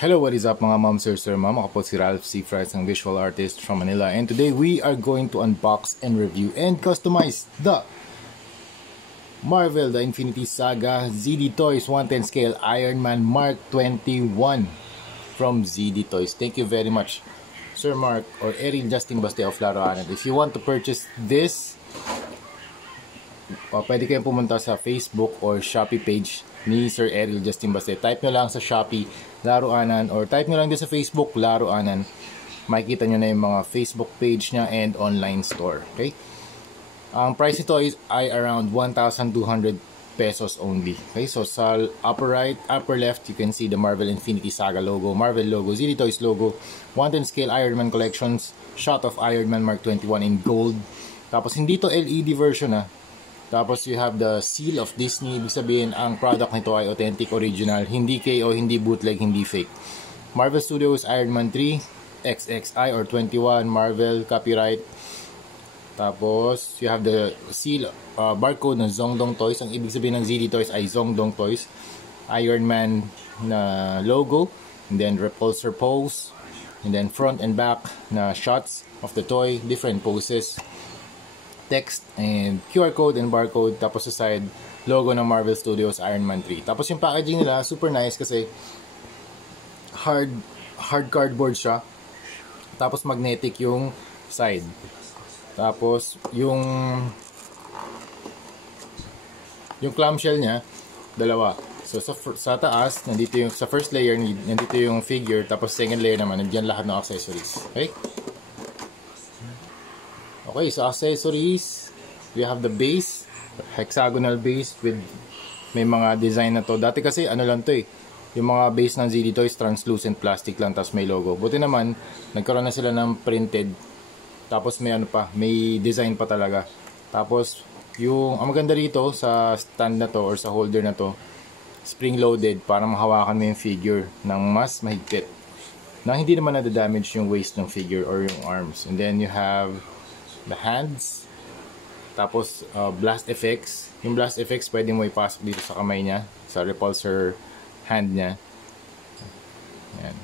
Hello, what is up mga ma'am, sir, ma'am? Ako po si Ralph C. Fries, ang visual artist from Manila. And today we are going to unbox and review and customize the Marvel The Infinity Saga ZD Toys 110 scale Iron Man Mark 21 from ZD Toys. Thank you very much, Sir Mark or Eril Justin Baste of Laruanan. If you want to purchase this, pwede kayong pumunta sa Facebook or Shopee page ni Sir Eril Justin Baste. Type nyo lang sa Shopee Laruanan or type nyo lang din sa Facebook Laruanan. Makikita nyo na yung mga Facebook page niya and online store. Okay? Ang price nito ay around 1,200 pesos only. Okay? So sa upper right, upper left, you can see the Marvel Infinity Saga logo, Marvel logo, ZD Toys logo, 110 scale Iron Man collections, shot of Iron Man Mark 21 in gold. Tapos hindi to LED version Tapos you have the seal of Disney. Ibig sabihin, ang product nito ay authentic, original. Hindi KO, hindi bootleg, hindi fake. Marvel Studios Iron Man 3, XXI or 21, Marvel, copyright. Tapos, you have the seal, barcode ng Zongdong Toys. Ang ibig sabihin ng ZD Toys ay Zongdong Toys. Iron Man na logo. And then repulsor pose. And then front and back na shots of the toy. Different poses. Text and QR code and barcode. Tapos sa side, logo ng Marvel Studios Iron Man 3. Tapos yung packaging nila, super nice kasi hard cardboard siya. Tapos magnetic yung side. Tapos yung clamshell niya, dalawa. So sa taas, nandito yung sa first layer, nandito yung figure. Tapos second layer naman, nandiyan lahat ng accessories. Okay? Okay, so accessories, we have the base, hexagonal base with may mga design na to. Dati kasi ano lang to yung mga base ng ZD Toys, translucent plastic lang, tapos may logo. Buti naman, nagkaroon na sila ng printed, tapos may ano pa, may design pa talaga. Tapos, ang maganda rito sa stand na to or sa holder na to, spring-loaded para mahawakan mo yung figure ng mas mahigpit. Na hindi naman na-damage yung waist ng figure or yung arms. And then you have the hands, tapos blast effects. Yung blast effects pwede mo ipasok dito sa kamay niya, sa repulsor hand niya. Ayan.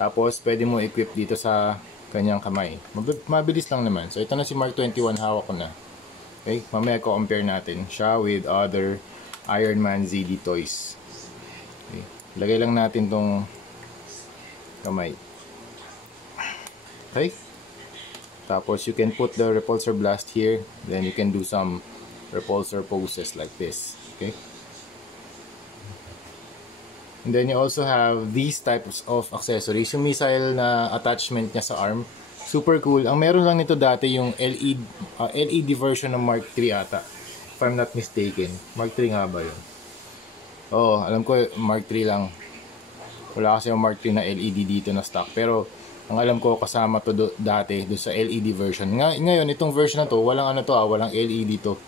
Tapos pwede mo equip dito sa kanyang kamay. Mabilis lang naman. So ito na si Mark 21, hawak ko na. Okay, mamaya ko compare natin siya with other Iron Man ZD Toys. Okay. Lagay lang natin tong kamay. Okay. Tapos you can put the repulsor blast here, then you can do some repulsor poses like this. Okay, and then you also have these types of accessories. Yung missile na attachment niya sa arm, super cool. Ang meron lang nito dati yung LED version ng Mark 3 ata, if I'm not mistaken. Mark 3 nga ba yun? Oh, alam ko Mark 3 lang. Wala kasi yung Mark 3 na LED dito na stock, pero ang alam ko kasama to dati do sa LED version. Ngayon itong version na to, walang walang LED to.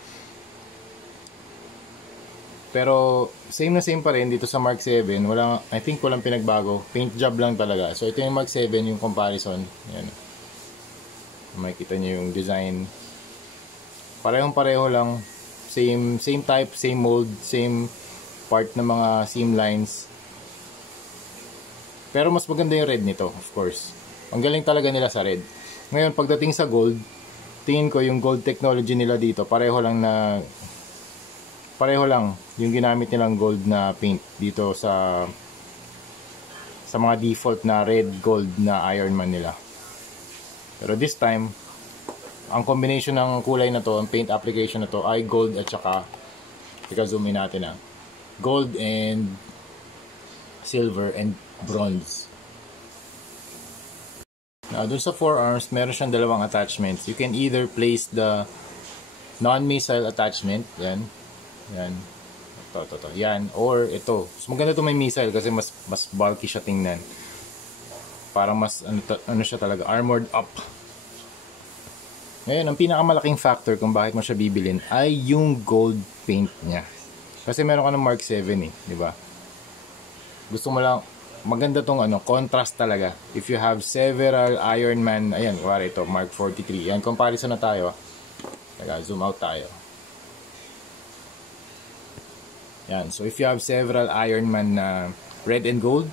Pero same na same pa rin dito sa Mark 7. I think walang pinagbago. Paint job lang talaga. So ito yung Mark 7, yung comparison. Ayan. Makikita niyo yung design. Parehong-pareho lang. Same type, same mold, same part ng mga seam lines. Pero mas maganda yung red nito, of course. Ang galing talaga nila sa red. Ngayon, pagdating sa gold, tingin ko yung gold technology nila dito, pareho lang yung ginamit nilang gold na paint dito sa mga default na red gold na Iron Man nila. Pero this time, ang combination ng kulay na to, ang paint application na to ay gold at saka, zoom in natin gold and silver and bronze. Now, dun sa forearms, meron siyang dalawang attachments. You can either place the non-missile attachment, yan. Ito. Yan, or ito. So, maganda ito may missile kasi mas bulky siya tingnan. Parang mas, ano siya talaga, armored up. Ngayon, ang pinakamalaking factor kung bakit mo siya bibilin ay yung gold paint niya. Kasi meron ka ng Mark 7 di ba? Gusto mo lang, maganda tong contrast talaga. If you have several Iron Man, ayan, wala ito, Mark 43. Yan, comparison na tayo. Zoom out tayo. Yan, so if you have several Iron Man na red and gold,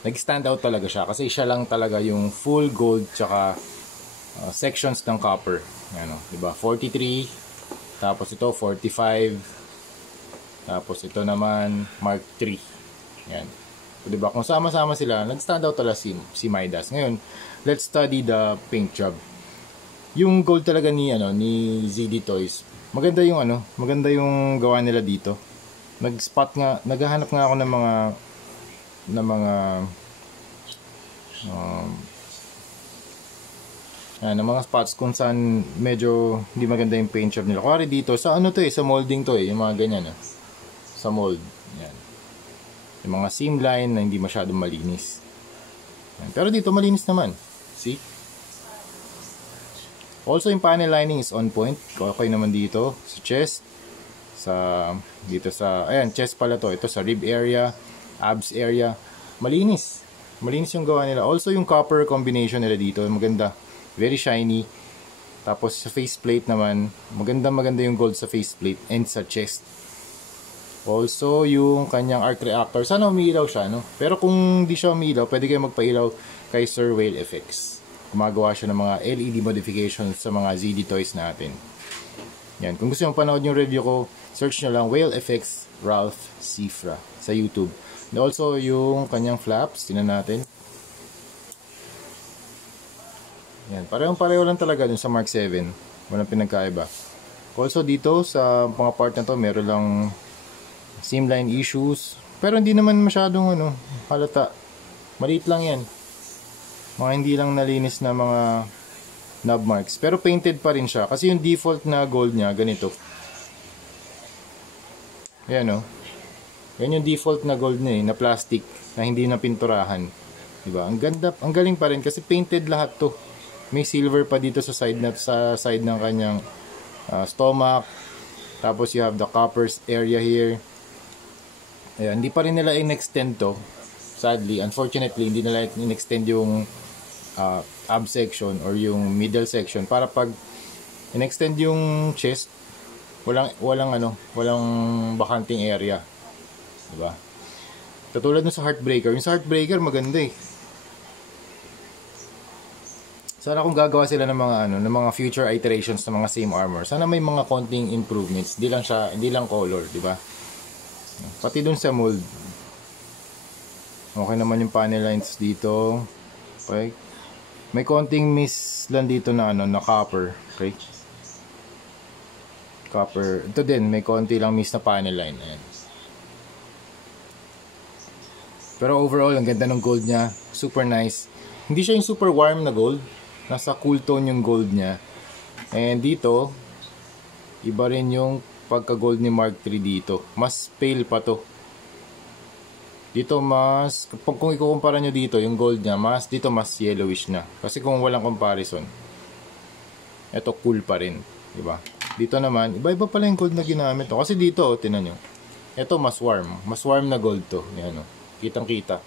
nag-stand out talaga siya kasi siya lang talaga yung full gold tsaka sections ng copper. Ano, 'di ba? 43, tapos ito 45, tapos ito naman Mark 3. Yan. So, 'di ba? Kung sama-sama sila, nag-stand out talaga si Midas. Ngayon, let's study the paint job. Yung gold talaga ni ZD Toys. Maganda yung gawa nila dito. Naghahanap nga ako ng mga spots kung saan medyo hindi maganda yung paint job nila. Kuwari dito, sa sa molding to yung mga ganyan sa mold. Yan. Yung mga seam line na hindi masyadong malinis. Yan. Pero dito malinis naman. See? Also, yung panel lining is on point. Okay naman dito sa chest. Chest pala to. Ito sa rib area, abs area. Malinis. Malinis yung gawa nila. Also, yung copper combination nila dito, maganda. Very shiny. Tapos sa faceplate naman, maganda yung gold sa faceplate and sa chest. Also, yung kanyang arc reactor, sana umiilaw siya, no? Pero kung di siya umiilaw, pwede kayo magpailaw kay Sir Whale FX. Gumagawa siya ng mga LED modifications sa mga ZD Toys natin. Yan. Kung gusto nyo panood yung review ko, search nyo lang Whale FX Ralph Cifra sa YouTube. And also, yung kanyang flaps, tingnan natin. Yan. Pareho lang talaga dun sa Mark 7. Walang pinagkaiba. Also, dito sa mga part na to, meron lang seamline issues. Pero hindi naman masyadong halata. Maliit lang yan. Mga hindi lang nalinis na mga knob marks. Pero painted pa rin siya. Kasi yung default na gold niya, ganito. Ayan Yan yung default na gold niya na plastic. Na hindi na pinturahan. Diba? Ang ganda, ang galing pa rin kasi painted lahat to. May silver pa dito sa side ng kanyang stomach. Tapos you have the copper area here. Ayan, hindi pa rin nila in-extend to. Sadly, unfortunately, hindi nila in-extend yung ab section or yung middle section para pag in-extend yung chest, walang bakanting area. Diba? Katulad nun sa Heartbreaker. Yung sa Heartbreaker, maganda eh. Sana kung gagawa sila ng mga future iterations ng mga same armor, sana may mga konting improvements. Hindi lang color, di ba? Pati dun sa mold. Okay naman yung panel lines dito. Okay. May konting miss lang dito na copper, okay? Copper. Ito din, may konti lang miss na panel line. Ayan. Pero overall, ang ganda ng gold niya. Super nice. Hindi siya yung super warm na gold. Nasa cool tone yung gold niya. And dito, iba rin yung pagka-gold ni Mark III dito. Mas pale pa to. Dito kung ikukumpara nyo dito, yung gold niya, dito mas yellowish na. Kasi kung walang comparison, ito cool pa rin. Diba? Dito naman, iba-iba pala yung gold na ginamit to. Kasi dito, tinan nyo. Ito mas warm. Mas warm na gold to. Yan kitang-kita.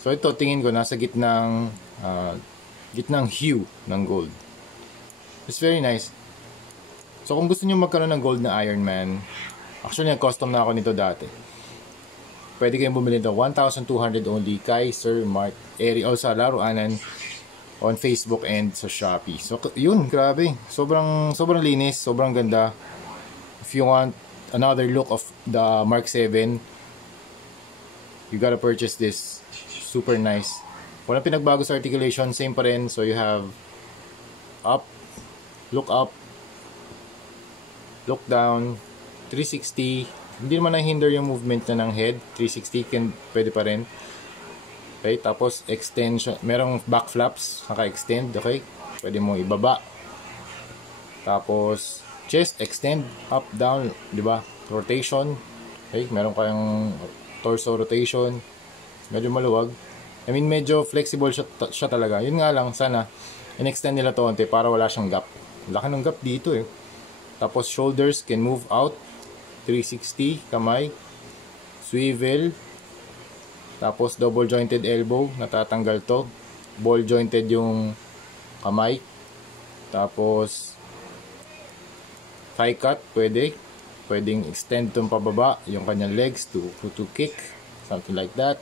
So ito, tingin ko, nasa gitnang hue ng gold. It's very nice. So kung gusto nyo magkaroon ng gold na Iron Man, actually nag-custom na ako nito dati. Pwede kayong bumili ito 1,200 only kay Sir Mark Ariel sa Laruanan on Facebook and sa Shopee. So yun, grabe. Sobrang linis, sobrang ganda. If you want another look of the Mark 7, you gotta purchase this. Super nice. Walang pinagbago sa articulation, same pa rin. So you have up, look down, 360. Hindi naman na-hinder yung movement na ng head. 360 pwede pa rin. Okay, tapos extension, merong back flaps, naka-extend, okay? Pwede mo ibaba. Tapos chest extend, up, down, di ba? Rotation. Okay, meron kayong torso rotation. Medyo maluwag. I mean, medyo flexible siya talaga. Yun nga lang, sana in-extend nila to onte para wala siyang gap. Laki ng gap dito eh. Tapos shoulders can move out. 360, kamay. Swivel. Tapos double jointed elbow, natatanggal to. Ball jointed yung kamay. Tapos thigh cut, pwedeng extend itong pababa yung kanyang legs to kick, something like that.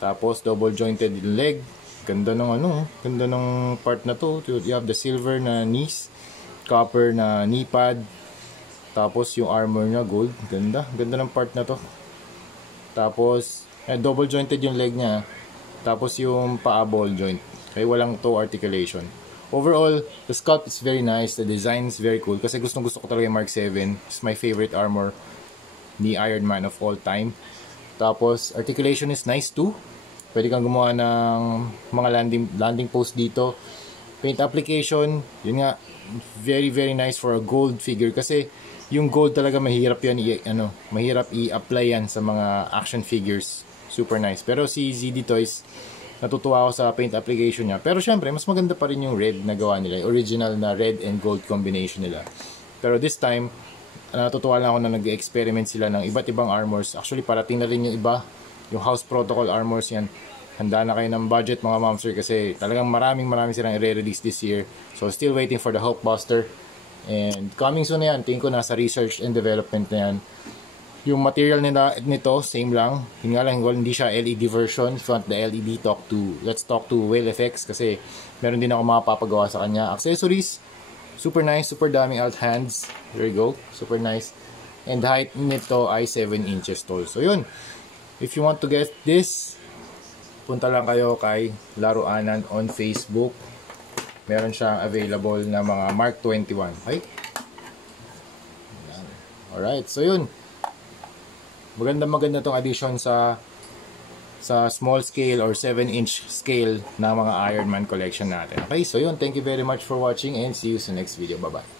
Tapos double jointed yung leg. Ganda ng ganda ng part na to. You have the silver na knees, copper na knee pad. Tapos yung armor niya gold. Ganda ng part na to. Tapos double jointed yung leg niya. Tapos yung paa ball joint. Kaya walang toe articulation. Overall, the sculpt is very nice. The design is very cool. Kasi gustong gusto ko talaga yung Mark 7. It's my favorite armor ni Iron Man of all time. Tapos articulation is nice too. Pwede kang gumawa ng mga landing post dito. Paint application, yun nga, very nice for a gold figure kasi yung gold talaga mahirap yan mahirap i-apply yan sa mga action figures. Super nice. Pero si ZD Toys, natutuwa ako sa paint application niya. Pero syempre, mas maganda pa rin yung red na gawa nila, original na red and gold combination nila. Pero this time, natutuwa lang ako na nag-experiment sila ng iba't ibang armors. Actually, parating na rin yung iba. Yung House Protocol armors yan. Handa na kayo ng budget mga momster kasi talagang maraming silang i-release this year. So still waiting for the Hulkbuster. And coming soon na yan. Tingin ko nasa research and development na yan. Yung material nito, same lang. Yun nga lang, hindi siya LED version. If you want the LED, let's talk to Whale Effects kasi meron din ako mapapagawa sa kanya. Accessories, super nice, super daming alt hands. There you go, super nice. And height nito ay 7 inches tall. So yun. If you want to get this, punta lang kayo kay Laruanan on Facebook. Meron siyang available na mga Mark 21. Okay? Alright, so yun. Maganda tong addition sa small scale or 7-inch scale na mga Iron Man collection natin. Okay, so yun. Thank you very much for watching and see you sa next video. Bye-bye.